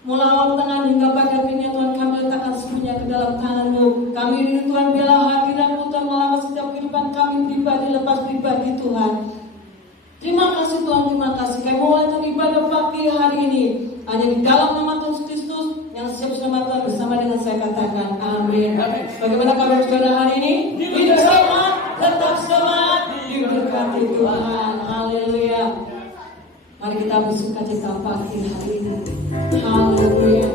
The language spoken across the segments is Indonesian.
Mulai awal tangan hingga pada akhirnya Tuhan, kami letakkan semuanya ke dalam tangan-Mu. Kami ini Tuhan bela hadirat-Mu Tuhan melawat setiap kehidupan kami pribadi lepas pribadi Tuhan. Terima kasih Tuhan, terima kasih. Kami mulai Tuhan ibadah pagi hari ini hanya di dalam nama Tuhan Kristus yang siap selamat bersama dengan saya katakan amin. Bagaimana kabar saudara hari ini? Hidup sehat, tetap semangat, diberkati Tuhan. Haleluya. Mari kita bersuka cita pagi hari ini. Haleluya.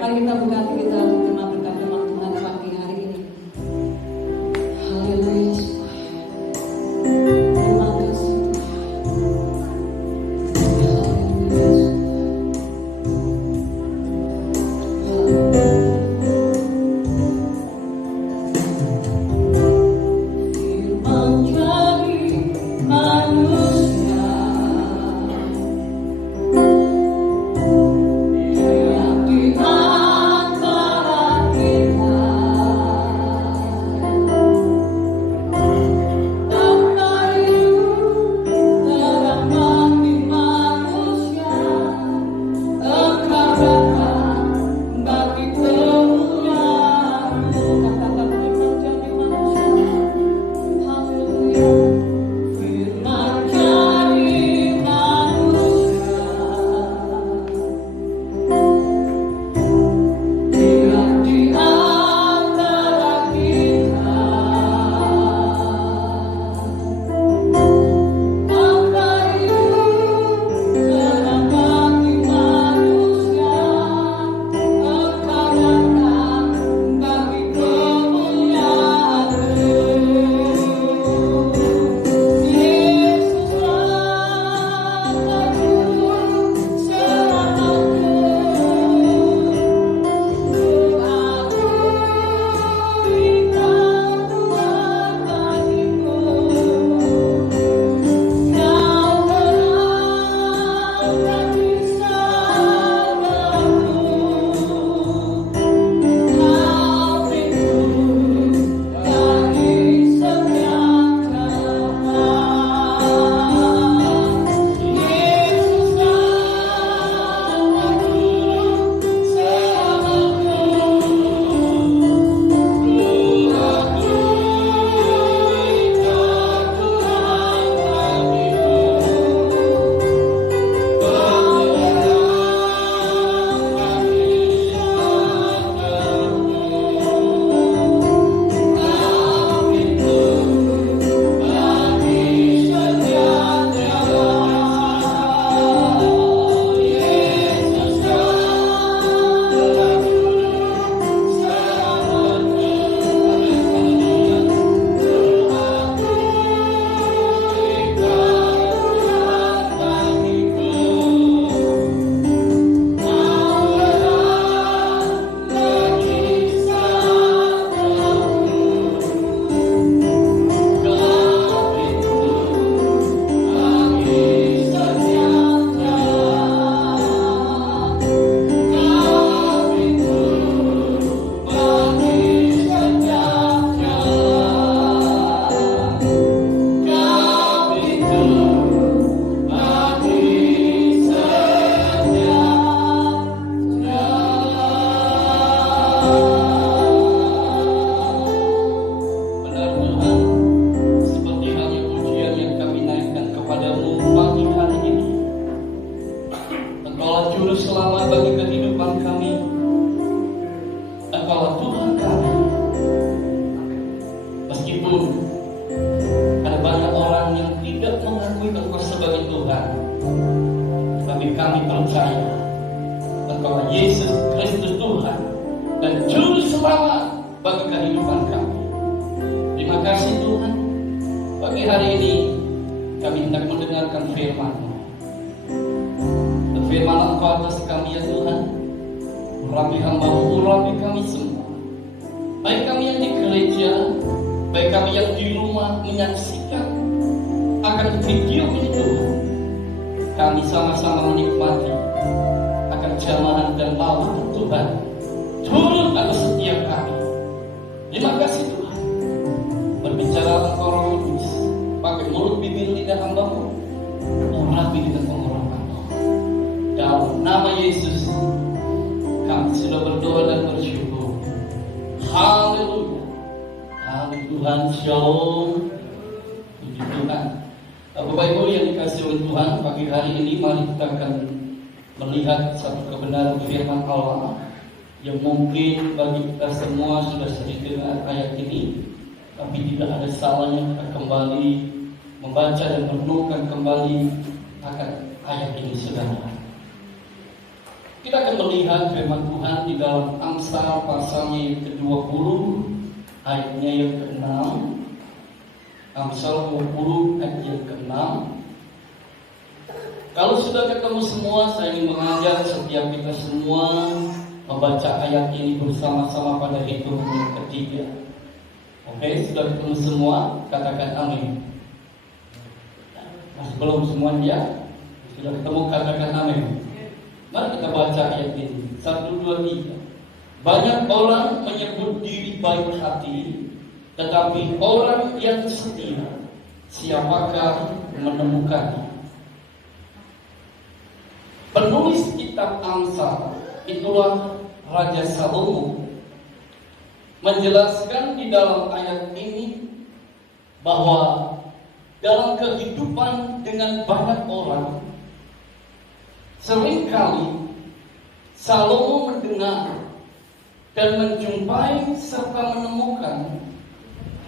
Mari kita berkati, kita terima berkat firman Tuhan Penulis kitab Amsal, itulah Raja Salomo, menjelaskan di dalam ayat ini bahwa dalam kehidupan dengan banyak orang, seringkali Salomo mendengar dan menjumpai serta menemukan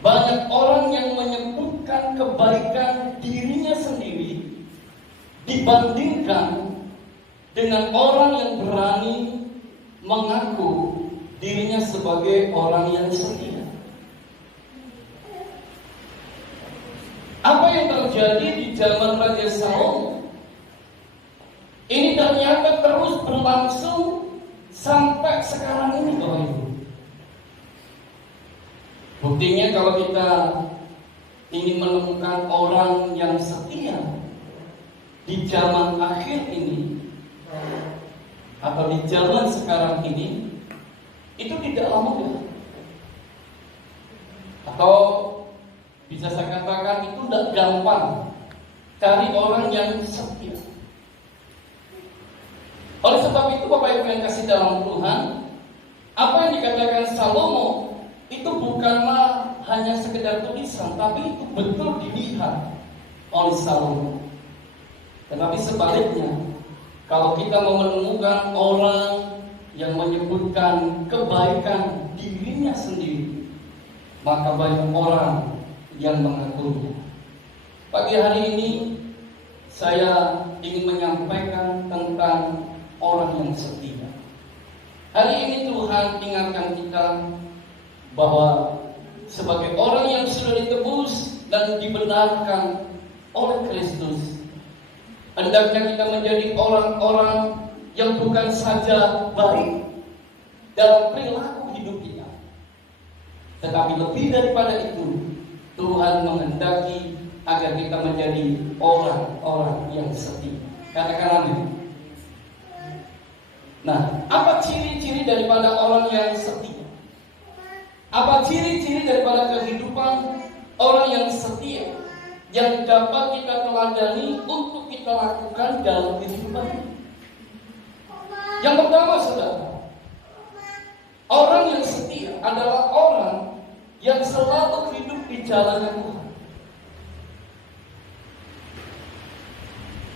banyak orang yang menyebutkan kebaikan dirinya sendiri dibandingkan dengan orang yang berani mengaku dirinya sebagai orang yang setia. Apa yang terjadi di zaman Raja Salomo ini ternyata terus berlangsung sampai sekarang ini, Bapak Ibu. Buktinya kalau kita ingin menemukan orang yang setia di zaman akhir ini atau di zaman sekarang ini, itu tidaklah mudah. Atau bisa saya katakan itu tidak gampang cari orang yang setia. Oleh sebab itu, Bapak Ibu yang kasih dalam Tuhan, apa yang dikatakan Salomo itu bukanlah hanya sekedar tulisan, tapi itu betul dilihat oleh Salomo. Tetapi sebaliknya, kalau kita mau menemukan orang yang menyebutkan kebaikan dirinya sendiri, maka banyak orang yang mengakuinya. Pagi hari ini saya ingin menyampaikan tentang orang yang setia. Hari ini Tuhan ingatkan kita bahwa sebagai orang yang sudah ditebus dan dibenarkan oleh Kristus, hendaknya kita menjadi orang-orang yang bukan saja baik dalam perilaku hidup kita, tetapi lebih daripada itu, Tuhan menghendaki agar kita menjadi orang-orang yang setia. Katakan amin. Nah, apa ciri-ciri daripada orang yang setia? Apa ciri-ciri daripada kehidupan orang yang setia yang dapat kita teladani untuk kita lakukan dalam kehidupan ini? Yang pertama, saudara, orang yang setia adalah orang yang selalu hidup di jalannya Tuhan.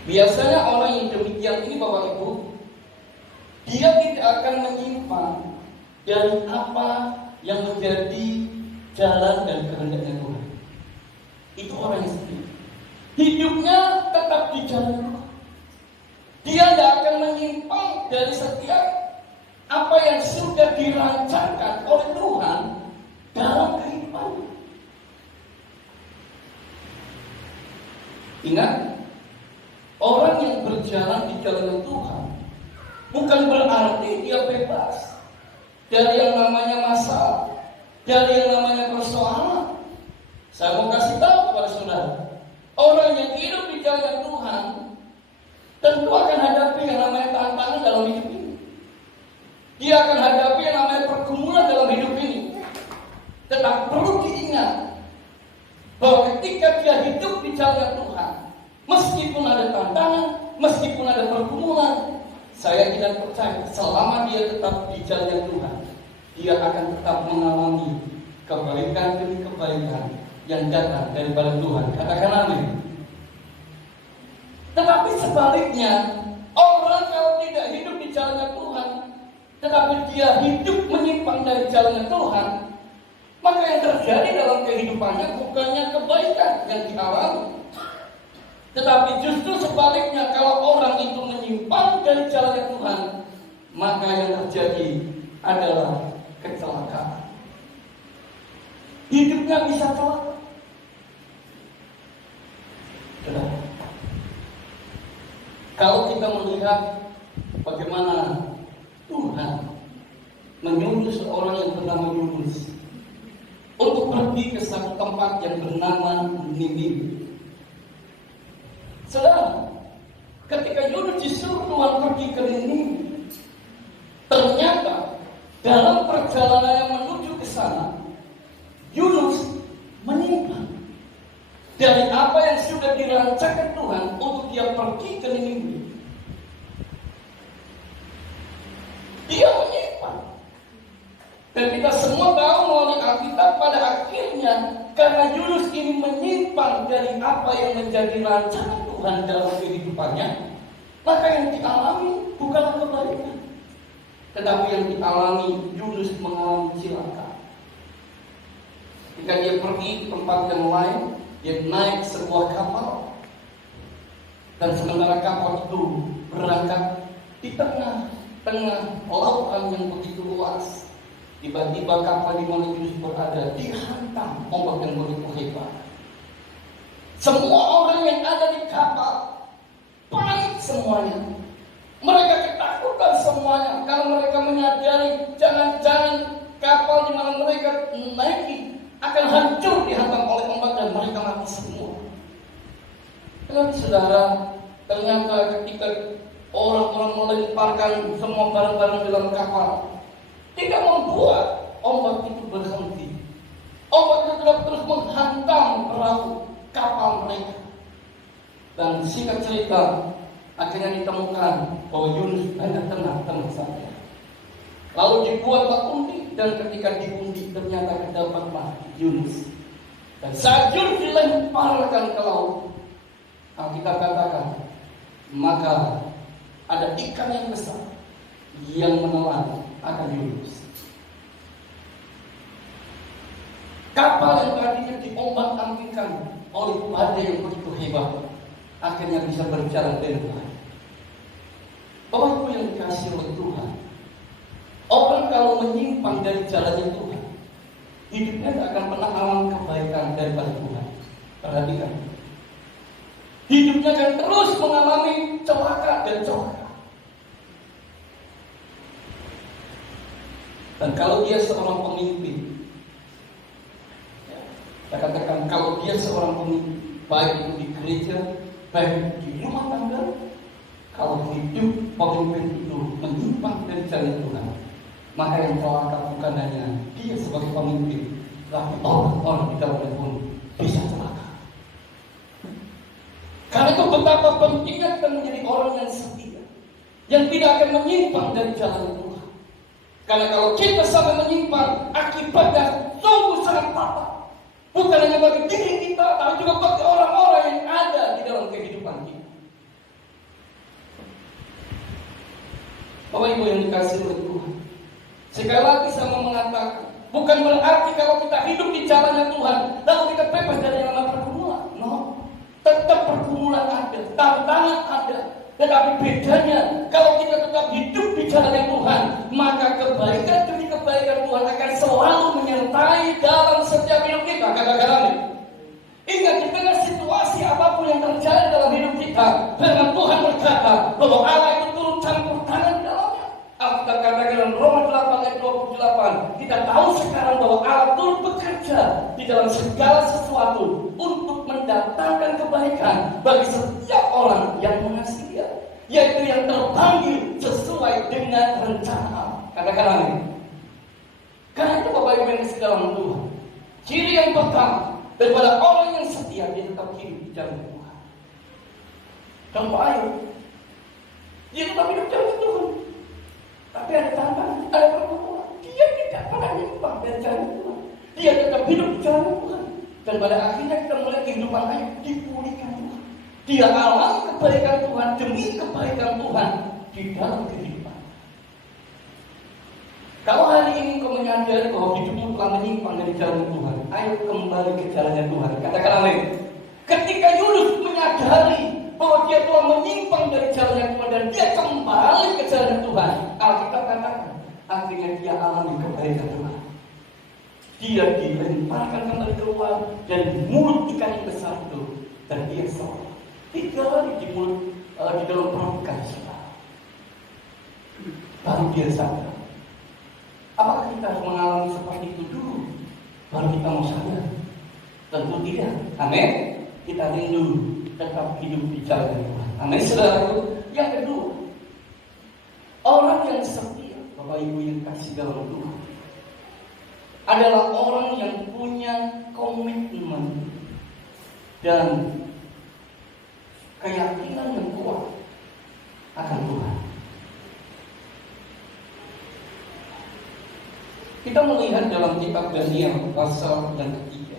Biasanya orang yang demikian ini, Bapak Ibu, dia tidak akan menyimpang dari apa yang menjadi jalan dan kehendaknya Tuhan. Itu orang yang setia. Hidupnya tetap di jalan Tuhan. Dia tidak akan menyimpang dari setiap apa yang sudah dirancangkan oleh Tuhan dalam kehidupannya. Ingat, orang yang berjalan di jalan Tuhan bukan berarti dia bebas dari yang namanya masalah, dari yang namanya persoalan. Saya mau kasih tahu kepada saudara, orang yang hidup di jalan Tuhan tentu akan hadapi yang namanya tantangan dalam hidup ini. Dia akan hadapi yang namanya pergumulan dalam hidup ini. Tetapi perlu diingat bahwa ketika dia hidup di jalan Tuhan, meskipun ada tantangan, meskipun ada pergumulan, saya tidak percaya selama dia tetap di jalan Tuhan, dia akan tetap mengalami kebaikan demi kebaikan yang datang daripada Tuhan. Katakan amin. Tetapi sebaliknya, orang kalau tidak hidup di jalan Tuhan, tetapi dia hidup menyimpang dari jalan Tuhan, maka yang terjadi dalam kehidupannya bukannya kebaikan yang dialami, tetapi justru sebaliknya. Kalau orang itu menyimpang dari jalan Tuhan, maka yang terjadi adalah kecelakaan. Hidupnya bisa celaka. Kalau kita melihat bagaimana Tuhan menyuruh seorang yang bernama Yunus untuk pergi ke satu tempat yang bernama Niniwe. Saudara, ketika Yunus disuruh Tuhan pergi ke Niniwe, ternyata dalam perjalanan yang menuju ke sana, Yunus menyimpang dari apa yang sudah dirancangkan Tuhan untuk dia pergi ke Niniwe. Dan kita semua tahu melalui Alkitab pada akhirnya karena Yunus ini menyimpang dari apa yang menjadi rancangan Tuhan dalam kehidupannya, maka yang dialami bukanlah kebaikan, tetapi yang dialami Yunus mengalami celaka. Ketika dia pergi ke tempat yang lain, dia naik sebuah kapal, dan sementara kapal itu berangkat di tengah-tengah lautan yang begitu luas, tiba-tiba kapal di mana Yunus berada dihantam ombak yang begitu hebat. Semua orang yang ada di kapal panik semuanya. Mereka ketakutan semuanya karena mereka menyadari jangan-jangan kapal di mana mereka naiki akan hancur dihantam oleh ombak dan mereka mati semua. Tetapi saudara, ternyata ketika orang-orang melemparkan semua barang-barang dalam kapal, tidak membuat ombak itu berhenti. Ombak itu terus menghantam perahu kapal mereka. Dan singkat cerita, akhirnya ditemukan bahwa Yunus hanya tenang saja. Lalu dibuatlah undi, dan ketika diundi ternyata kedapatlah Yunus. Dan saat Yunus dilemparkan ke laut, Alkitab katakan, maka ada ikan yang besar yang menelan akan Yunus. Kapal yang tadinya diombang-ambingkan oleh badai yang begitu hebat, akhirnya bisa berjalan dengan baik. Bapak Ibu yang dikasihi oleh Tuhan, orang kalau menyimpang dari jalannya Tuhan, hidupnya tidak akan pernah alami kebaikan daripada Tuhan. Perhatikan, hidupnya akan terus mengalami celaka dan celaka. Dan kalau dia seorang pemimpin, saya katakan kalau dia seorang pemimpin, baik itu di gereja, baik di rumah tangga, kalau hidup pemimpin itu menyimpang dari jalan Tuhan, maka yang celaka bukan hanya dia sebagai pemimpin, tapi orang-orang di dalamnya pun bisa celaka. Karena itu betapa pentingnya kita menjadi orang yang setia, yang tidak akan menyimpang dari jalan Tuhan. Karena kalau kita sampai menyimpang, akibatnya sungguh sangat fatal. Bukan hanya bagi diri kita, tapi juga bagi orang-orang yang ada di dalam kehidupan kita. Bapak Ibu yang dikasihi oleh Tuhan, sekali lagi saya mau mengatakan, bukan berarti kalau kita hidup di jalannya Tuhan, lalu kita bebas dari yang namanya pergumulan. No, tetap pergumulan ada, tantangan ada. Tetapi bedanya, kalau kita tetap hidup di jalannya Tuhan, maka kebaikan demi kebaikan Tuhan akan selalu menyertai dalam setiap hidup kita. Katakan amin. Ingat, di tengah situasi apapun yang terjadi dalam hidup kita, firman Tuhan berkata bahwa Allah itu turut campur tangan di dalamnya. Alkitab katakan dalam Roma 8 ayat 28, kita tahu sekarang bahwa Allah turut bekerja di dalam segala sesuatu untuk mendatangkan kebaikan bagi setiap orang yang mengasihi Dia, yaitu yang terpanggil sesuai dengan rencana Allah. Katakan amin. Karena itu Bapak Ibu yang dikasihi dalam Tuhan, ciri yang pertama daripada orang yang setia, dia tetap hidup di jalan Tuhan. Contoh Ayub, dia tetap hidup di jalan Tuhan. Tapi ada tantangan, ada pergumulan. Dia tidak pernah nyimpang dari jalan Tuhan. Dia tetap hidup di jalan Tuhan. Dan pada akhirnya kita melihat kehidupan Ayub dipulihkan Tuhan. Dia alami kebaikan Tuhan demi kebaikan Tuhan di dalam kehidupan. Kalau hari ini kau menyadari bahwa hidupmu telah menyimpang dari jalan Tuhan, ayo kembali ke jalannya Tuhan. Katakan amin. Ketika Yunus menyadari bahwa dia telah menyimpang dari jalannya Tuhan dan dia kembali ke jalannya Tuhan, Alkitab katakan akhirnya dia alami kebaikan Tuhan. Dia dilemparkan kembali keluar dari mulut ikan yang besar itu, dan dia selamat. Tiga lagi di mulut, di dalam perut ikan besar. Baru dia sadar. Apakah kita harus mengalami seperti itu dulu baru kita mau sadar? Tentu tidak. Amin. Kita rindu tetap hidup di jalan Tuhan. Amin, saudaraku. Yang kedua, orang yang setia, Bapak Ibu yang kasih dalam Tuhan, adalah orang yang punya komitmen dan keyakinan yang kuat akan Tuhan. Kita melihat dalam kitab Daniel pasal yang ketiga.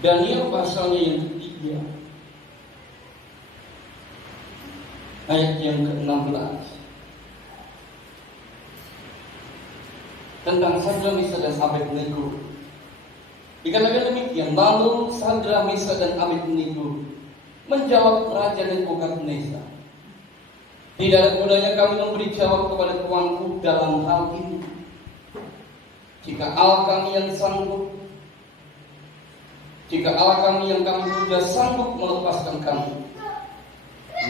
Daniel pasalnya yang ketiga, ayat yang ke-16, tentang Sadrak, Mesak dan Abednego. Dikatakan demikian, lalu Sadrak, Mesak dan Abednego menjawab Raja Nebukadnezar, tidak ada gunanya kami memberi jawab kepada tuanku dalam hal ini. Jika Allah kami yang kami puja sanggup melepaskan kami,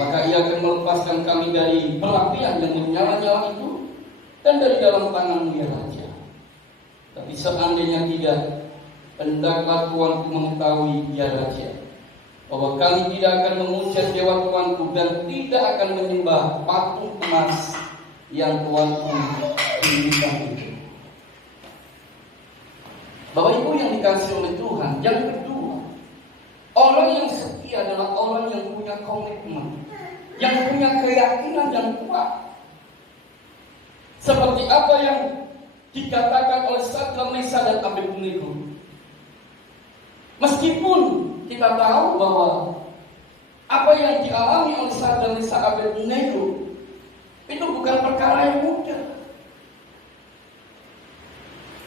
maka ia akan melepaskan kami dari perapian yang menyala-nyala itu dan dari dalam tanganmu ya Raja. Tapi seandainya tidak, hendaklah tuanku mengetahui ya Raja, bahwa kami tidak akan memuja dewa tuanku dan tidak akan menyembah patung emas yang tuanku dirikan itu. Bapak Ibu yang dikasihi oleh Tuhan, yang kedua, orang yang setia adalah orang yang punya komitmen, yang punya keyakinan yang kuat. Seperti apa yang dikatakan oleh Sadrak, Mesak dan Abednego. Meskipun kita tahu bahwa apa yang dialami oleh Sadrak, Mesak, Abednego itu bukan perkara yang mudah.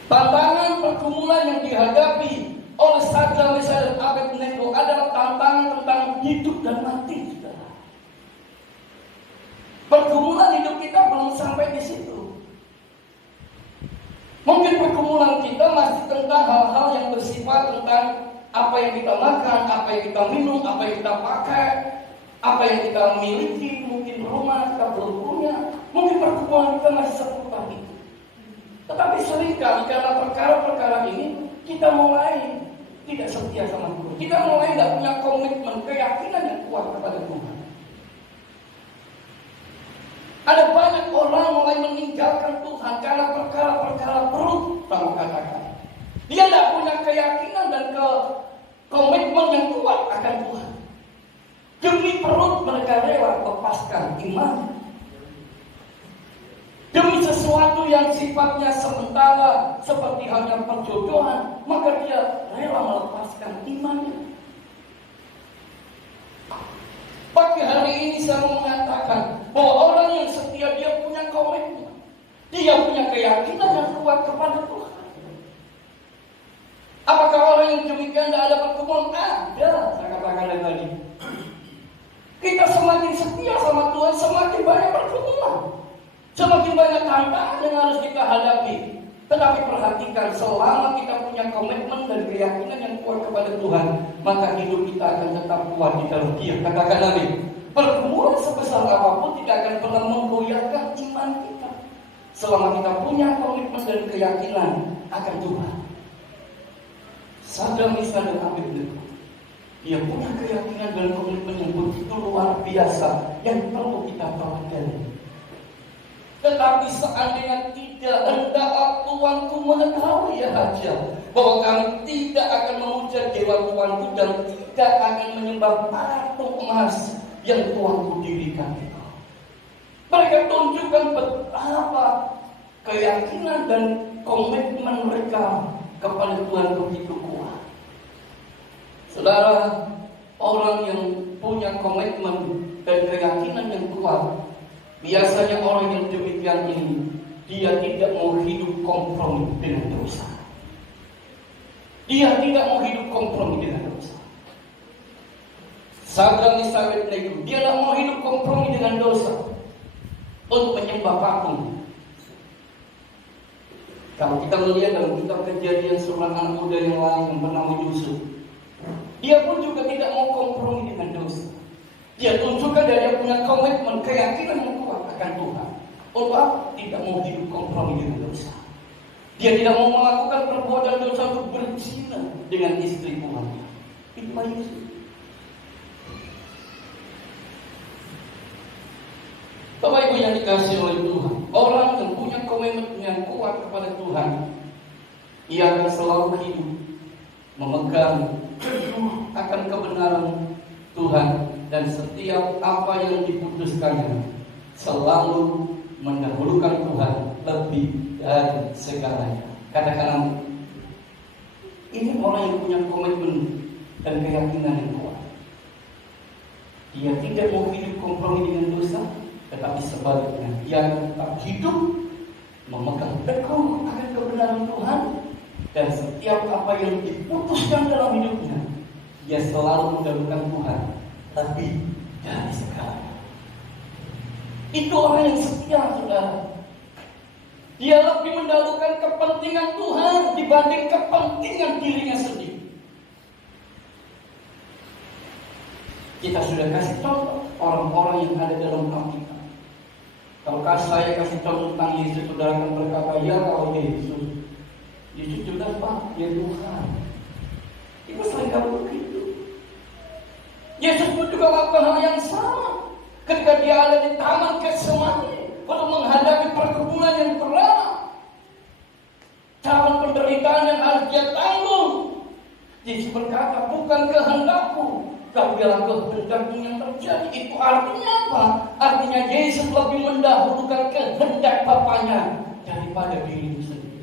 Tantangan pergumulan yang dihadapi oleh Sadrak, Mesak dan Abednego adalah tantangan tentang hidup dan mati. Pergumulan hidup kita belum sampai di situ. Mungkin pergumulan kita masih tentang hal-hal yang bersifat tentang apa yang kita makan, apa yang kita minum, apa yang kita pakai, apa yang kita miliki. Mungkin rumah kita belum punya. Mungkin pergumulan kita masih seputar itu. Tetapi seringkali karena perkara-perkara ini kita mulai tidak setia sama Tuhan. Kita mulai tidak punya komitmen, keyakinan yang kuat kepada Tuhan. Ada banyak orang mulai meninggalkan Tuhan karena perkara-perkara perut, kamu katakan. Dia tidak punya keyakinan dan komitmen yang kuat akan Tuhan. Demi perut mereka rela lepaskan iman. Demi sesuatu yang sifatnya sementara, seperti halnya perjodohan, maka dia rela melepaskan imannya. Pagi hari ini saya mau mengatakan bahwa orang yang setia, dia punya komitmen, dia punya keyakinan yang kuat kepada Tuhan. Apakah orang yang demikian tidak ada pergumulan? Ada, saya katakan tadi. Kita semakin setia sama Tuhan, semakin banyak pergumulan, semakin banyak tantangan yang harus kita hadapi. Tetapi perhatikan, selama kita punya komitmen dan keyakinan yang kuat kepada Tuhan, maka hidup kita akan tetap kuat di dalam Dia. Katakan amin. Pergumulan sebesar apapun tidak akan pernah menggoyahkan iman kita, selama kita punya komitmen dan keyakinan akan Tuhan. Sadrak, Mesak dan Abednego, dia punya keyakinan dan komitmen yang begitu luar biasa yang perlu kita pelajari. Tetapi seandainya tidak, hendaklah tuanku mengetahui ya Raja, bahwa kami tidak akan memuja dewa tuanku dan tidak akan menyembah patung emas yang tuanku dirikan itu. Mereka tunjukkan betapa keyakinan dan komitmen mereka kepada Tuhan begitu kuat. Saudara, orang yang punya komitmen dan keyakinan yang kuat, biasanya orang yang demikian ini, dia tidak mau hidup kompromi dengan dosa. Dia tidak mau hidup kompromi dengan dosa. Sadrak, Mesak, Abednego, dia tidak mau hidup kompromi dengan dosa untuk menyembah patung. Kalau kita melihat dalam kitab Kejadian seorang anak muda yang lain yang bernama Yusuf, dia pun juga tidak mau kompromi dengan dosa. Dia tunjukkan dia punya komitmen, keyakinan yang kuat akan Tuhan. Untuk tidak mau hidup kompromi dengan dosa. Dia tidak mau melakukan perbuatan dosa untuk berzina dengan istri Tuhannya. Itulah Yusuf. Bapak Ibu yang dikasihi oleh Tuhan, orang yang punya komitmen yang kuat kepada Tuhan, ia akan selalu hidup memegang akan kebenaran Tuhan, dan setiap apa yang diputuskannya selalu mendahulukan Tuhan lebih dari segalanya. Katakan, ini orang yang punya komitmen dan keyakinan yang kuat. Dia tidak mau hidup kompromi dengan dosa, tetapi sebaliknya dia akan tetap hidup memegang teguh akan kebenaran Tuhan, dan setiap apa yang diputuskan dalam hidupnya, dia selalu mendahulukan Tuhan lebih dari segalanya. Itu orang yang setia, saudara. Dia lebih mendahulukan kepentingan Tuhan dibanding kepentingan dirinya sendiri. Kita sudah kasih contoh orang-orang yang ada dalam Alkitab. Kalau saya kasih contoh tentang Yesus, saudara akan berkata, ya kalau Yesus jelas Pak, ya Tuhan. Itu sering kamu begitu. Yesus pun juga melakukan hal yang sama ketika dia ada di taman Getsemani untuk menghadapi perkebunan yang berat, calon penderitaan yang harus dia tanggung. Yesus berkata, bukan kehendakku, tapi biarlah kehendakmu yang terjadi. Itu artinya apa? Artinya Yesus lebih mendahulukan kehendak Bapaknya daripada dirinya sendiri.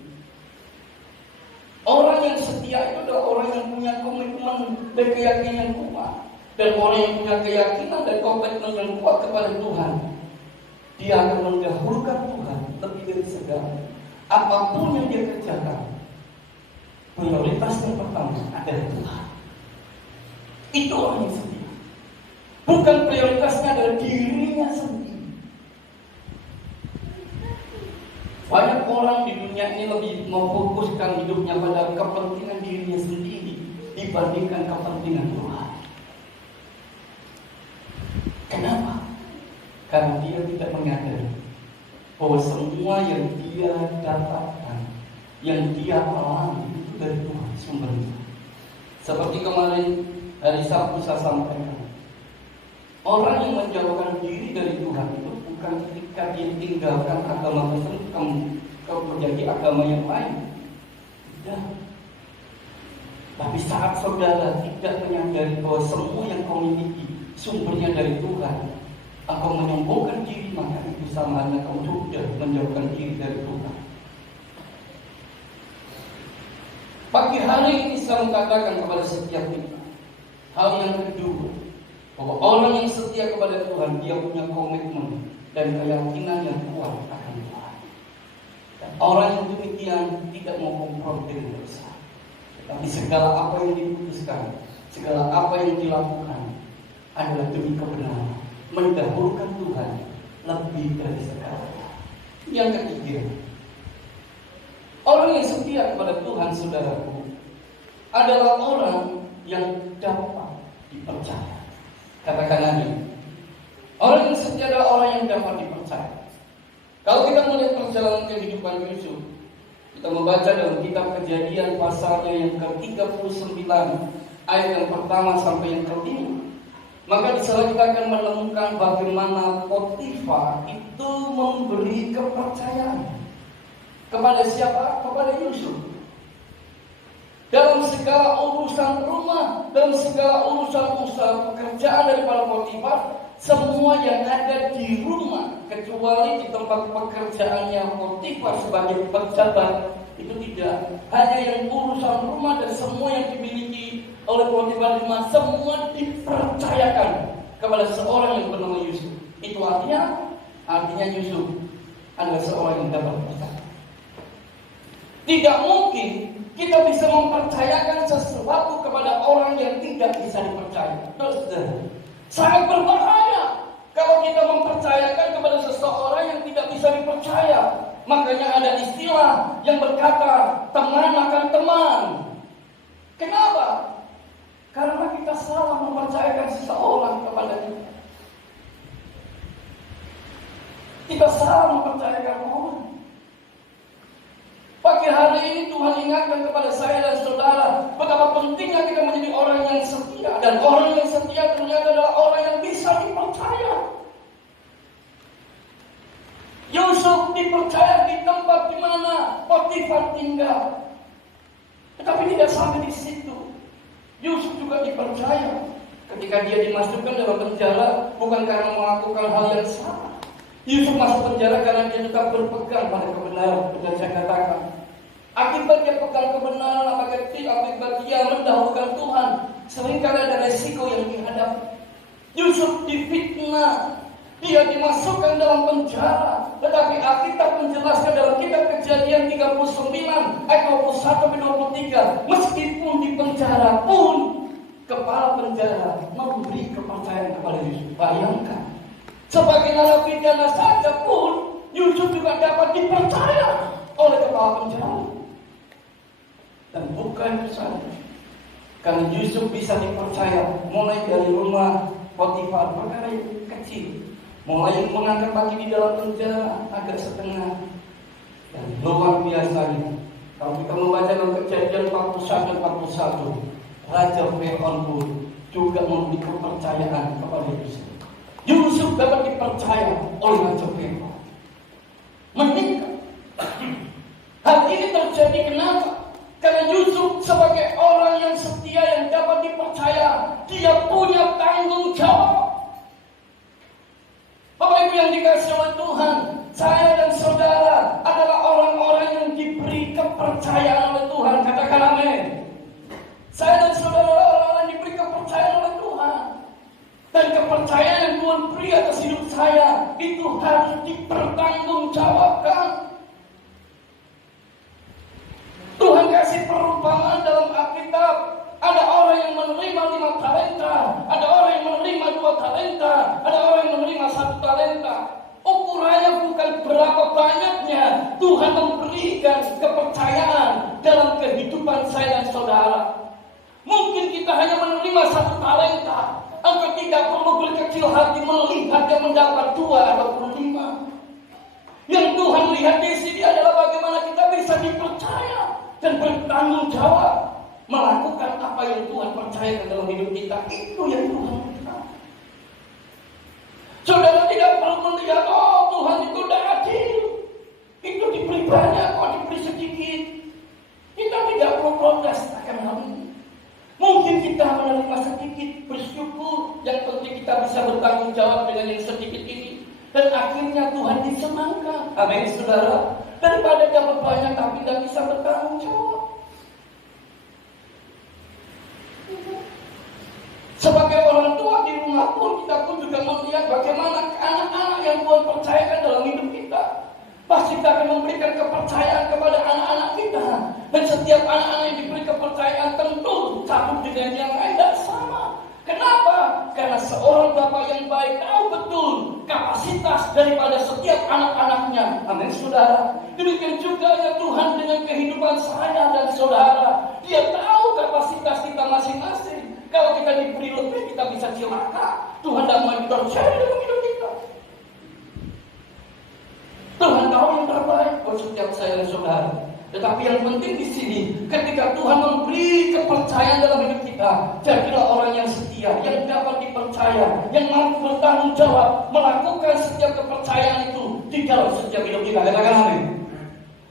Orang yang setia itu adalah orang yang punya komitmen dan keyakinan yang kuat. Dan orang yang punya keyakinan dan komitmen yang kuat kepada Tuhan, dia akan mendahulukan Tuhan lebih dari segalanya. Apapun yang dia kerjakan, prioritas yang pertama adalah Tuhan. Itu orang yang setia. Bukan prioritasnya adalah dirinya sendiri. Banyak orang di dunia ini lebih memfokuskan hidupnya pada kepentingan dirinya sendiri dibandingkan kepentingan Tuhan. Kenapa? Karena dia tidak menyadari bahwa semua yang dia dapatkan, yang dia alami itu dari Tuhan sumbernya. Seperti kemarin hari Sabtu saya sampaikan, orang yang menjauhkan diri dari Tuhan itu bukan ketika dia tinggalkan agama tersebut menjadi agama yang lain. Tidak. Tapi saat saudara tidak menyadari bahwa semua yang kau miliki sumbernya dari Tuhan, engkau menyombongkan diri, maka itu sama halnya kau sudah menjauhkan diri dari Tuhan. Pagi hari ini saya mengatakan kepada setiap kita, hal yang kedua, bahwa orang yang setia kepada Tuhan, dia punya komitmen dan keyakinan yang kuat akan Tuhan. Dan orang yang demikian tidak mau kompromi dengan dosa. Tapi segala apa yang diputuskan, segala apa yang dilakukan adalah demi kebenaran, mendahulukan Tuhan lebih dari segalanya. Yang ketiga, orang yang setia kepada Tuhan, saudaraku, adalah orang yang dapat dipercaya. Katakan amin. Orang yang setia adalah orang yang dapat dipercaya. Kalau kita melihat perjalanan kehidupan Yusuf, kita membaca dalam kitab Kejadian pasalnya yang ke-39 ayat yang pertama sampai yang ke-5. Maka di sana kita akan menemukan bagaimana Potifar itu memberi kepercayaan kepada siapa? Kepada Yusuf. Dalam segala urusan rumah, dalam segala urusan usaha pekerjaan daripada Potifar, semua yang ada di rumah, kecuali di tempat pekerjaannya Potifar sebagai pejabat, itu tidak. Hanya yang urusan rumah dan semua yang dimiliki oleh Potifar di rumah, semua dipercayakan kepada seorang yang bernama Yusuf. Itu artinya Yusuf adalah seorang yang dapat percaya. Tidak mungkin kita bisa mempercayakan sesuatu kepada orang yang tidak bisa dipercaya. Sangat berbahaya kalau kita mempercayakan kepada seseorang yang tidak bisa dipercaya. Makanya ada istilah yang berkata teman makan teman. Kenapa? Karena kita salah mempercayakan seseorang kepada kita. Kita salah mempercayakan orang. Pagi hari ini Tuhan ingatkan kepada saya dan saudara betapa pentingnya kita menjadi orang yang setia. Dan orang yang setia ternyata adalah orang yang bisa dipercaya. Yusuf dipercaya di tempat di mana Potifar tinggal. Tetapi tidak sampai di situ. Yusuf juga dipercaya ketika dia dimasukkan dalam penjara bukan karena melakukan hal yang salah, Yusuf masuk penjara karena dia tetap berpegang pada kebenaran. Dan saya katakan, akibat dia pegang kebenaran, akibat dia mendahulukan Tuhan, seringkali ada resiko yang dihadapi. Yusuf difitnah, dia dimasukkan dalam penjara. Tetapi Alkitab menjelaskan dalam kitab Kejadian 39 ayat 21-23, meskipun di penjara pun kepala penjara memberi kepercayaan kepada Yusuf. Bayangkan, sebagai narapidana saja pun Yusuf juga dapat dipercaya oleh kepala penjara. Dan bukan itu saja, karena Yusuf bisa dipercaya mulai dari rumah Potifar, perkara yang kecil, mulai mengangkat kaki di dalam penjara agak setengah. Dan luar biasanya, kalau kita membaca dalam Kejadian 41 dan 41, Raja Fir'aun pun juga memberi kepercayaan kepada Yusuf. Yusuf dapat dipercaya oleh Raja Fir'aun menikah. Hal ini terjadi kenapa? Karena Yusuf sebagai orang yang setia, yang dapat dipercaya, dia punya tanggung jawab. Bapak Ibu yang dikasihi oleh Tuhan, saya dan saudara adalah orang-orang yang diberi kepercayaan oleh Tuhan. Katakan amin. Saya dan saudara adalah orang-orang yang diberi kepercayaan oleh Tuhan. Dan kepercayaan yang Tuhan beri atas hidup saya itu harus dipertanggungjawabkan. Tuhan kasih perumpamaan dalam Alkitab. Ada orang yang menerima 5 talenta, ada orang yang menerima 2 talenta, ada orang yang menerima 1 talenta. Ukurannya bukan berapa banyaknya Tuhan memberikan kepercayaan dalam kehidupan saya dan saudara. Mungkin kita hanya menerima 1 talenta, engkau tidak perlu berkecil hati melihat yang mendapat 2 atau 5. Yang Tuhan lihat di sini adalah bagaimana kita bisa dipercaya dan bertanggung jawab melakukan apa yang Tuhan percayakan dalam hidup kita. Itu yang Tuhan lihat. Saudara tidak perlu melihat, oh Tuhan itu tidak adil, itu diberi banyak, kok diberi sedikit. Kita tidak perlu protes akan hal ini. Mungkin kita menerima sedikit, bersyukur. Yang penting kita bisa bertanggung jawab dengan yang sedikit ini. Dan akhirnya Tuhan disenangkan. Amin saudara. Daripada dapat banyak tapi tidak bisa bertanggung jawab. Sebagai orang tua di rumah pun kita pun juga melihat bagaimana anak-anak yang Tuhan percayakan dalam hidup kita. Pasti kita akan memberikan kepercayaan kepada anak-anak kita. Dan setiap anak-anak yang diberi kepercayaan tentu satu dengan yang lain tidak sama. Kenapa? Karena seorang bapak yang baik tahu betul kapasitas daripada setiap anak-anaknya. Amin saudara. Demikian juga ya Tuhan dengan kehidupan saya dan saudara. Dia tahu kapasitas kita masing-masing. Kalau kita diberi lebih kita bisa celaka. Tuhan tidak mau dipercaya dalam hidup kita. Tuhan tahu yang terbaik buat setiap saya dan saudara. Tetapi yang penting di sini, ketika Tuhan memberi kepercayaan dalam hidup kita, jadilah orang yang setia, yang dapat dipercaya, yang mampu bertanggung jawab, melakukan setiap kepercayaan itu di dalam setiap hidup kita. Katakan amin.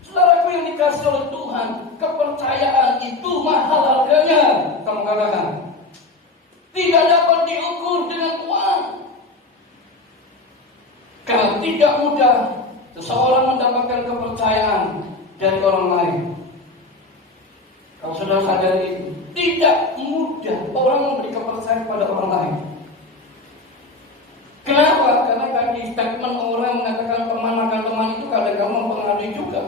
Saudaraku yang dikasih oleh Tuhan, kepercayaan itu mahal harganya. Kamu katakan, tidak dapat diukur dengan uang. Karena tidak mudah seseorang mendapatkan kepercayaan dari orang lain. Kalau sudah sadari, tidak mudah orang memberi kepercayaan kepada orang lain. Kenapa? Karena tadi statement orang mengatakan teman akan teman itu kadang-kadang mempengaruhi juga.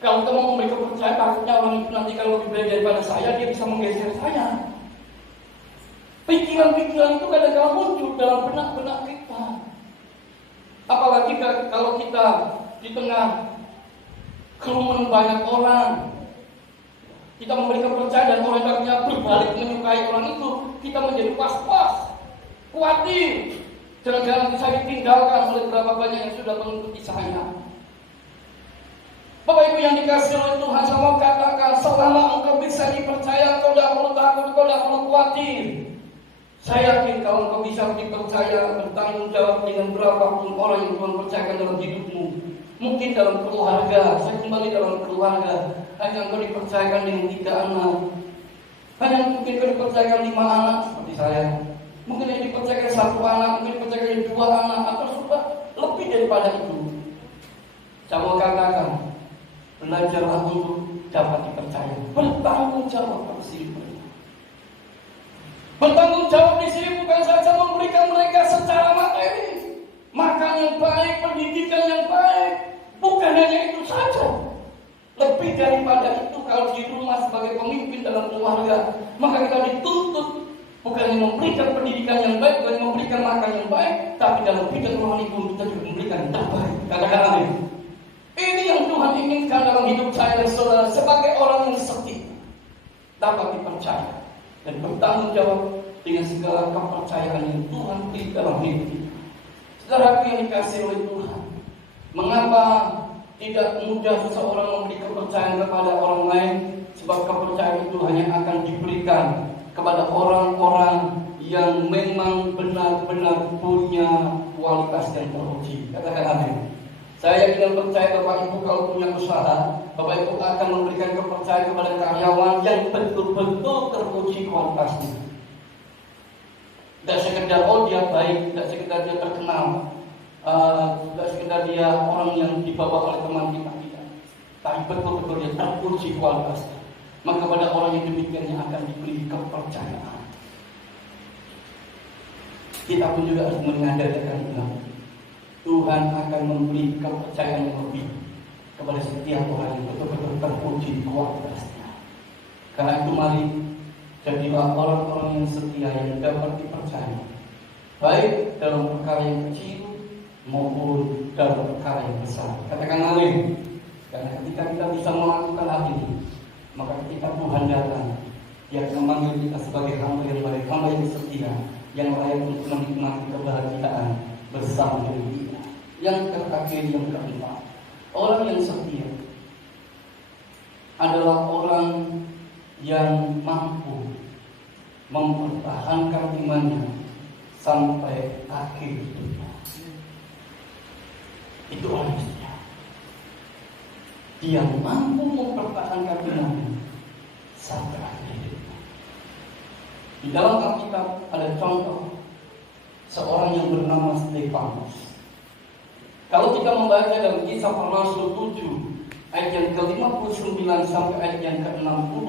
Kalau kamu memberi kepercayaan, takutnya orang itu nanti kalau lebih baik daripada saya, dia bisa menggeser saya. Pikiran-pikiran itu kadang-kadang muncul dalam benak-benak kita. Apalagi kalau kita di tengah kerumunan banyak orang, kita memberi kepercayaan dan orang lainnya berbalik menyukai orang itu, kita menjadi was-was, khawatir, jangan-jangan saya ditinggalkan oleh berapa banyak yang sudah mengikuti saya. Bapak Ibu yang dikasihi oleh Tuhan, saya mau katakan, selama engkau bisa dipercaya, engkau tidak perlu takut, engkau tidak perlu khawatir. Saya yakin kalau engkau bisa dipercaya, bertanggung jawab dengan berapapun orang yang Tuhan percayakan dalam hidupmu. Mungkin dalam keluarga, saya kembali dalam keluarga, hanya engkau dipercayakan dengan 3 anak. Hanya mungkin engkau dipercayakan 5 anak seperti saya. Mungkin yang dipercayakan 1 anak, mungkin dipercayakan 2 anak, atau sudah lebih daripada daripada itu, saya mau katakan, belajarlah untuk dapat dipercaya. Bertanggung jawab pada diri mereka. Bertanggung jawab di sini bukan saja memberikan mereka secara materi makan yang baik, pendidikan yang baik. Bukan hanya itu saja. Lebih daripada itu, kalau di rumah sebagai pemimpin dalam keluarga, maka kita dituntut bukan hanya memberikan pendidikan yang baik, bukan memberikan makan yang baik, tapi dalam bidang rohani pun kita juga memberikan yang terbaik. Katakan amin. Ini yang Tuhan inginkan dalam hidup saya dan saudara sebagai orang yang setia, dapat dipercaya dan bertanggung jawab dengan segala kepercayaan yang Tuhan beri dalam hidup kita. Saudaraku yang dikasihi oleh Tuhan, mengapa tidak mudah seseorang memberi kepercayaan kepada orang lain? Sebab kepercayaan itu hanya akan diberikan kepada orang-orang yang memang benar-benar punya kualitas yang teruji. Katakan amin. Saya yakin dan percaya Bapak Ibu kalau punya usaha, Bapak Ibu akan memberikan kepercayaan kepada karyawan yang betul-betul teruji kualitasnya. Tidak sekedar dia baik, tidak sekedar dia terkenal, tidak sekedar dia orang yang dibawa oleh teman kita, tidak. Tapi betul-betul dia teruji kualitasnya. Maka pada orang yang demikian yang akan diberi kepercayaan. Kita pun juga harus menyadari Tuhan akan memberi kepercayaan yang lebih kepada setiap orang yang betul-betul teruji kualitasnya. Karena itu mari jadilah orang-orang yang setia yang dapat dipercaya, baik dalam perkara yang kecil maupun dalam perkara yang besar. Katakan amin. Karena ketika kita bisa melakukan hal ini, maka ketika Tuhan datang, Dia akan memanggil kita sebagai hamba yang baik, hamba yang setia, yang layak untuk menikmati kebahagiaan bersama dengan Dia. Yang terakhir, yang keempat, orang yang setia adalah orang yang mampu mempertahankan imannya sampai akhir hidupnya. Itu orang yang setia. Dia mampu mempertahankan imannya sampai akhir hidupnya. Di dalam Alkitab ada contoh seorang yang bernama Stefanus. Kalau kita membaca dalam Kisah Para Rasul 7 ayat yang ke-59 sampai ayat yang ke-60,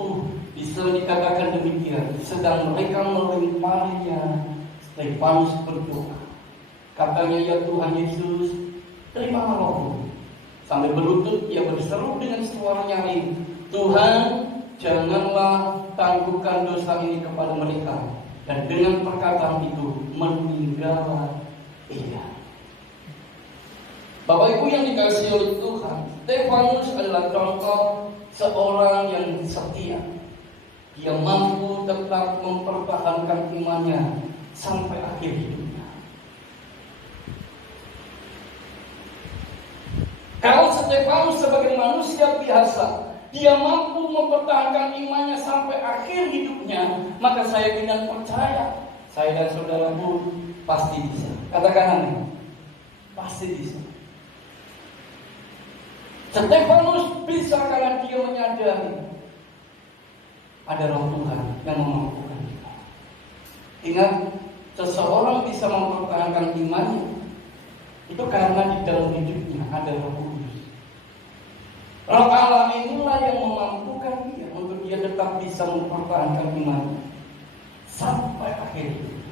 bisa dikatakan demikian. Sedang mereka melemparinya, Stefanus berdoa. Katanya, ya Tuhan Yesus, terimalah rohku. Sambil berlutut ia berseru dengan suara nyaring, Tuhan, janganlah tangguhkan dosa ini kepada mereka. Dan dengan perkataan itu meninggallah ia. Bapak Ibu yang dikasihi oleh Tuhan, Stefanus adalah contoh seorang yang setia. Dia mampu tetap mempertahankan imannya sampai akhir hidupnya. Kalau Stefanus sebagai manusia biasa, dia mampu mempertahankan imannya sampai akhir hidupnya, maka saya tidak percaya, saya dan saudara pun pasti bisa. Katakan amin. Pasti bisa. Stefanus bisa karena dia menyadari ada roh Tuhan yang memampukan kita. Ingat, seseorang bisa mempertahankan imannya itu karena di dalam hidupnya ada Roh Kudus. Roh Allah inilah yang memampukan dia untuk dia tetap bisa mempertahankan imannya sampai akhir hidup.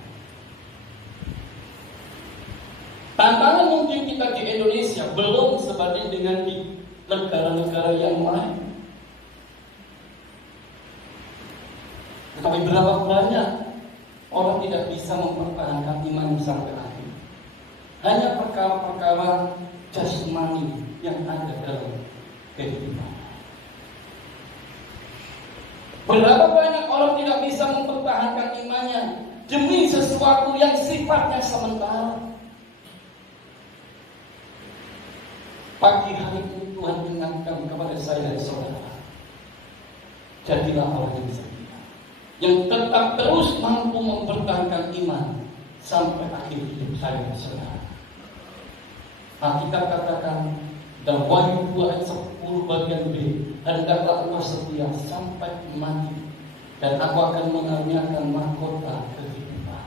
Tantangan mungkin kita di Indonesia belum sebanding dengan di negara-negara yang lain. Tetapi berapa banyak orang tidak bisa mempertahankan iman sampai akhir. Hanya perkara-perkara jasmani yang ada dalam kehidupan. Berapa banyak orang tidak bisa mempertahankan imannya demi sesuatu yang sifatnya sementara. Pagi hari ini Tuhan ingatkan kepada saya dan saudara, jadilah orang yang setia, yang tetap terus mampu mempertahankan iman sampai akhir hidup saya dan saudara. Alkitab katakan dalam Wahyu 2 ayat 10 bagian B, hendaklah engkau setia sampai mati, dan aku akan mengaruniakan mahkota kehidupan.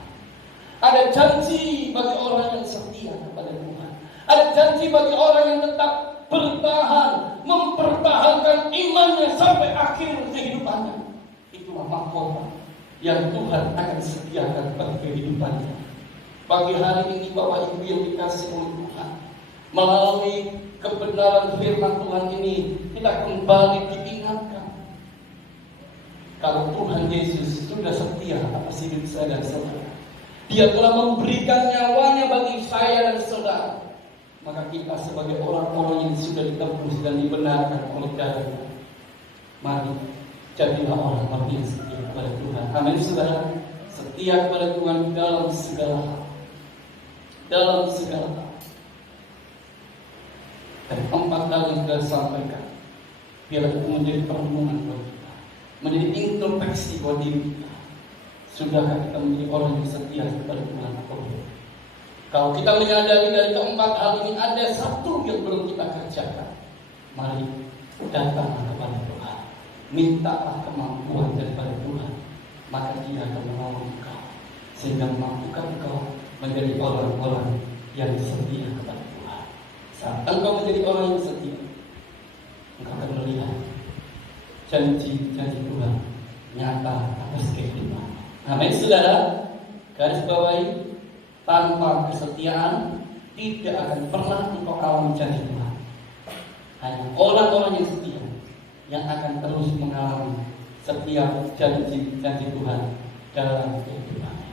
Ada janji bagi orang yang setia kepada Tuhan. Ada janji bagi orang yang tetap bertahan, mempertahankan imannya sampai akhir kehidupannya. Itulah mahkota yang Tuhan akan sediakan bagi kehidupannya. Pagi hari ini Bapak Ibu yang dikasih oleh Tuhan, melalui kebenaran firman Tuhan ini kita kembali diingatkan kalau Tuhan Yesus sudah setia atas hidup saya dan saudara. Dia telah memberikan nyawanya bagi saya dan saudara. Maka kita sebagai orang-orang yang sudah ditebus dan dibenarkan oleh darahnya, mari jadilah orang-orang yang setia kepada Tuhan. Amin saudara. Setia kepada Tuhan dalam segala hal. Dalam segala hal. Dan 4 hal yang sudah disampaikan, biarlah itu menjadi perenungan buat kita, menjadi introspeksi buat diri kita. Sudahkah kita menjadi orang yang setia kepada Tuhan atau belum? Kalau kita menyadari dari keempat hal ini ada satu yang belum kita kerjakan, mari datanglah kepada Tuhan, mintalah kemampuan daripada Tuhan, maka Dia akan menolong engkau sehingga memampukan engkau menjadi orang-orang yang setia kepada Tuhan. Saat engkau menjadi orang yang setia, engkau akan melihat janji-janji Tuhan nyata atas kehidupan. Amin saudara. Garis bawahi, tanpa kesetiaan tidak akan pernah engkau alami janji Tuhan. Hanya orang-orang yang setia yang akan terus mengalami setiap janji-janji Tuhan dalam kehidupannya.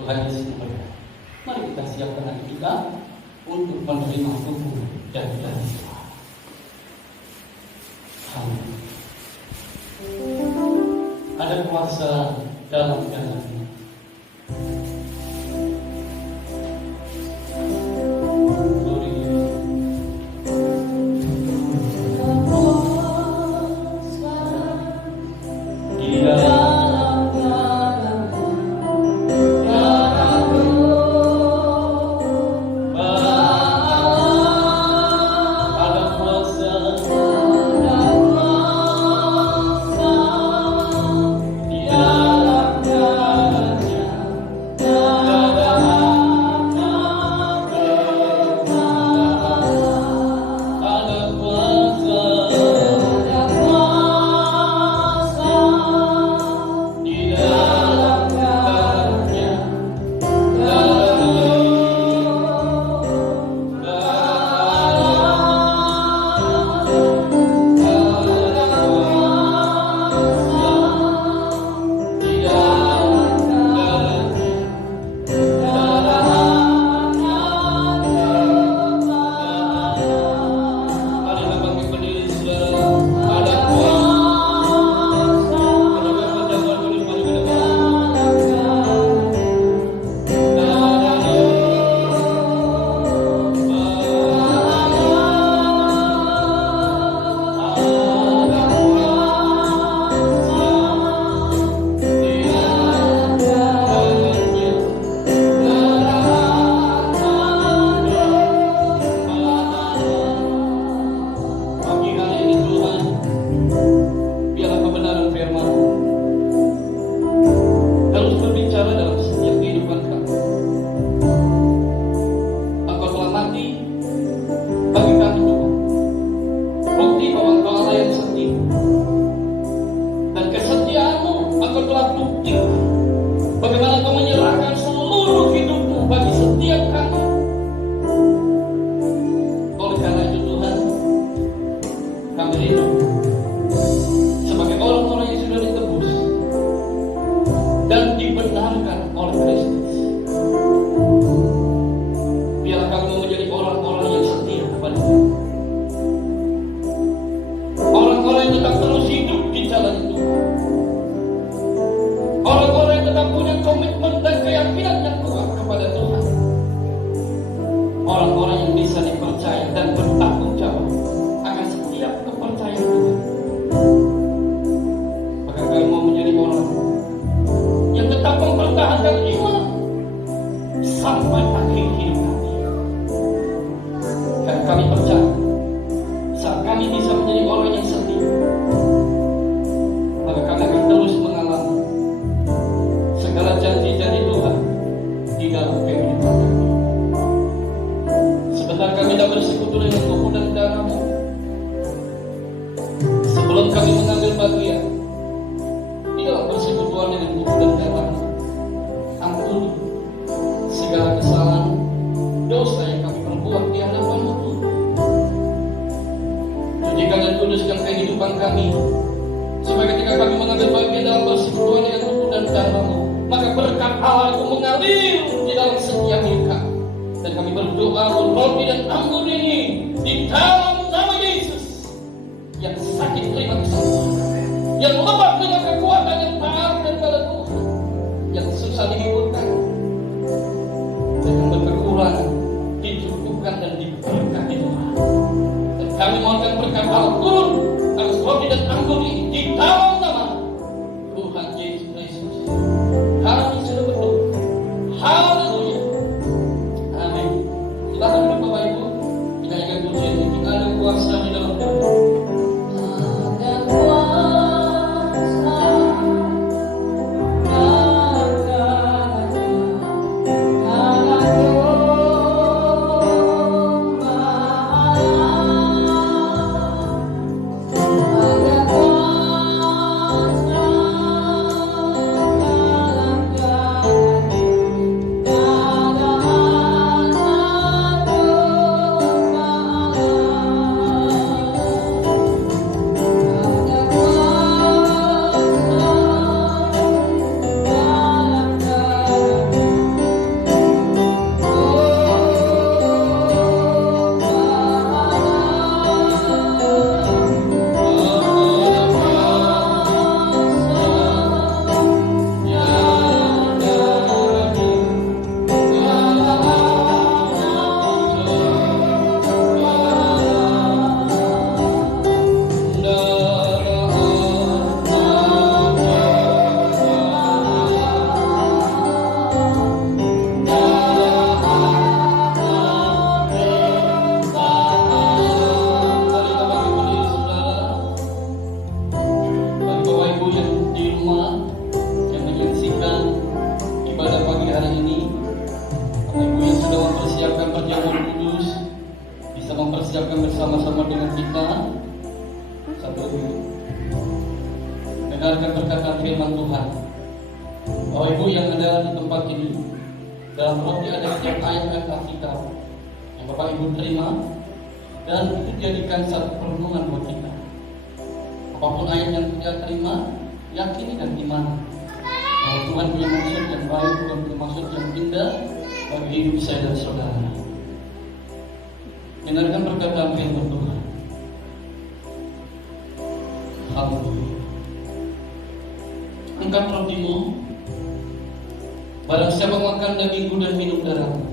Tuhan Yesus memberkati. Mari kita siapkan hati kita untuk menerima tubuh dan janji Tuhan. Amin. Ada kuasa dalam dalamnya. bersekutu dengan tubuh dan darah-Mu. Sebelum kami mengambil bagian di dalam persekutuan dengan tubuh dan darah-Mu, ampuni segala kesalahan, dosa yang kami perbuat di hadapan-Mu. Sucikan dan kuduskan kehidupan kami, supaya ketika kami mengambil bagian dalam persekutuan dengan tubuh dan darah-Mu, maka berkat Allah itu mengalir di dalam setiap hidup kami. Dan kami berdoa roti dan anggur ini di dalam nama Yesus. Yang sakit terima kesembuhan, yang lemah dengan kekuatan yang taat daripada Tuhan, yang susah dihiburkan dan yang berkekurangan dicukupkan dan diberkati Tuhan. Dan kami mohonkan berkat Allah turun atas roti dan anggur ini di dalam nama Tuhan Yesus Kristus. Kami sudah berdoa. Haleluya. Amin. Silakan duduk Bapak Ibu. Kita ingat pujian ini. Ada kuasa di dalam doa. Mempersiapkan bersama-sama dengan kita. Satu, dengarkan perkataan firman Tuhan. Bapak Ibu yang ada di tempat ini, dalam roti ada setiap ayat-ayat Alkitab yang Bapak Ibu terima dan itu jadikan satu perenungan buat kita. Apapun ayat yang kita terima, yakini dan imani bahwa Tuhan punya maksud yang baik, Tuhan punya maksud yang indah bagi hidup saya dan saudara. Dengarkan perkataan firman Tuhan. Haleluya. Angkat rotimu. Barang siapa makan dagingku dan minum darahku,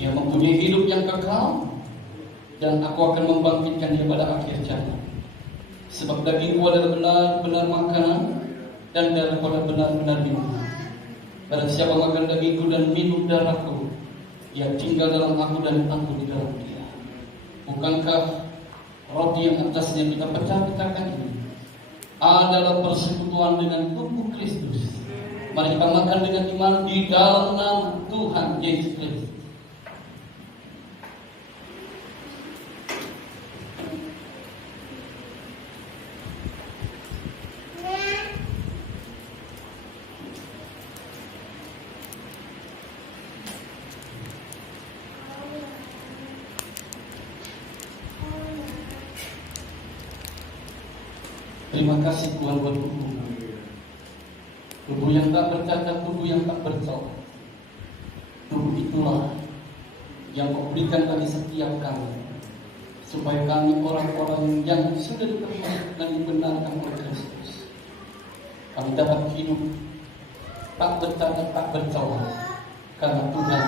dia mempunyai hidup yang kekal, dan aku akan membangkitkan dia pada akhir zaman. Sebab dagingku adalah benar-benar makanan, dan darahku adalah benar-benar minuman. Barang siapa makan dagingku dan minum darahku, dia tinggal dalam aku dan aku di dalam dia. Bukankah roti yang atasnya kita pecah-pecahkan ini adalah persekutuan dengan tubuh Kristus? Mari kita makan dengan iman di dalam nama Tuhan Yesus Kristus. Terima kasih Tuhan buat tubuh yang tak bercacat, tubuh yang tak bercelah. Tubuh itulah yang Kau berikan bagi setiap kami, supaya kami orang-orang yang sudah diterima dan dibenarkan oleh Kristus, kami dapat hidup tak bercacat, tak bercelah, karena Tuhan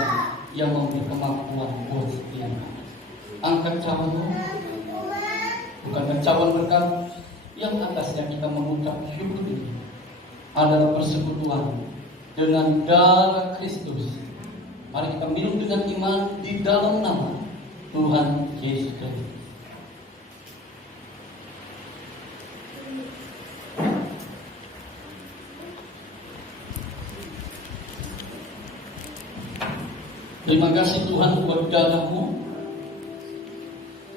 yang memberi kemampuan buat setiap kami. Angkat cawanmu, bukan cawan berkat yang atasnya kita mengucap syukur ini adalah persekutuan dengan darah Kristus. Mari kita minum dengan iman di dalam nama Tuhan Yesus Kristus. Terima kasih Tuhan buat darah-Mu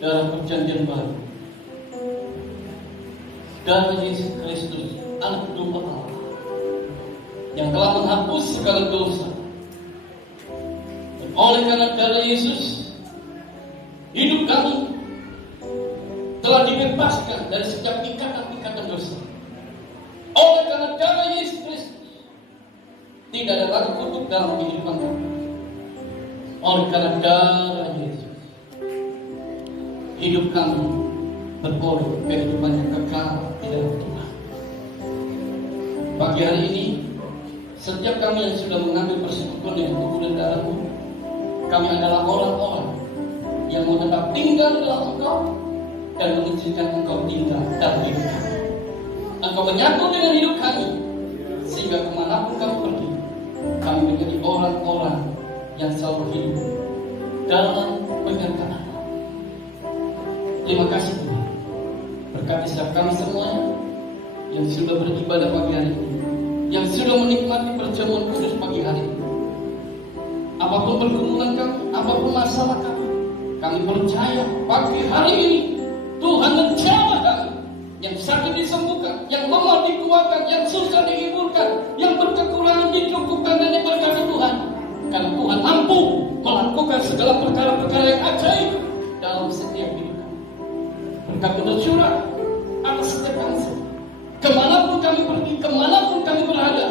darah perjanjian baru, darah Yesus Kristus, Anak Domba Allah, yang telah menghapus segala dosa. Dan oleh karena darah Yesus, hidup kami telah dibebaskan dari setiap ikatan-ikatan dosa. Oleh karena darah Yesus Kristus, tidak ada lagi kutuk dalam kehidupan kami. Oleh karena darah Yesus, hidup kami beroleh kehidupan yang kekal di dalam Tuhan. Pagi hari ini, setiap kami yang sudah mengambil persekutuan dengan tubuh dan darah-Mu, kami adalah orang-orang yang mau tetap tinggal dalam Engkau dan mengizinkan Engkau tinggal dalam hidup kami. Engkau menyatu dengan hidup kami, sehingga kemanapun kami pergi, kami menjadi orang-orang yang selalu hidup dalam penyertaan. Terima kasih Tuhan. Berkati setiap kami semuanya yang sudah beribadah pagi hari ini, yang sudah menikmati perjamuan kudus pagi hari ini. Apapun pergumulan kami, apapun masalah kami percaya pagi hari ini Tuhan menjamah kami. Yang sakit disembuhkan, yang lemah dikuatkan, yang susah dihiburkan, yang berkekurangan dicukupkan dan diberkati Tuhan. Karena Tuhan mampu melakukan segala perkara-perkara yang ajaib dalam setiap hidup kami. Berkat bersyukur atas setiap kami. Kemanapun kami pergi, kemanapun kami berada,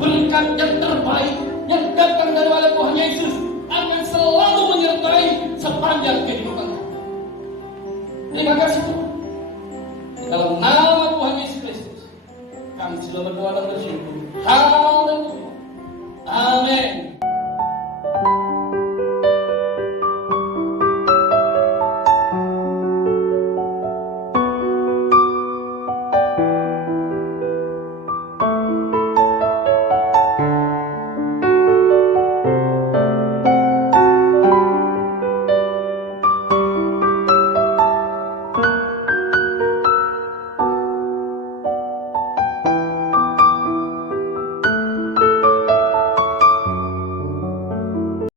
berkat yang terbaik yang datang dari Tuhan Yesus akan selalu menyertai sepanjang kehidupan kami. Terima kasih Tuhan.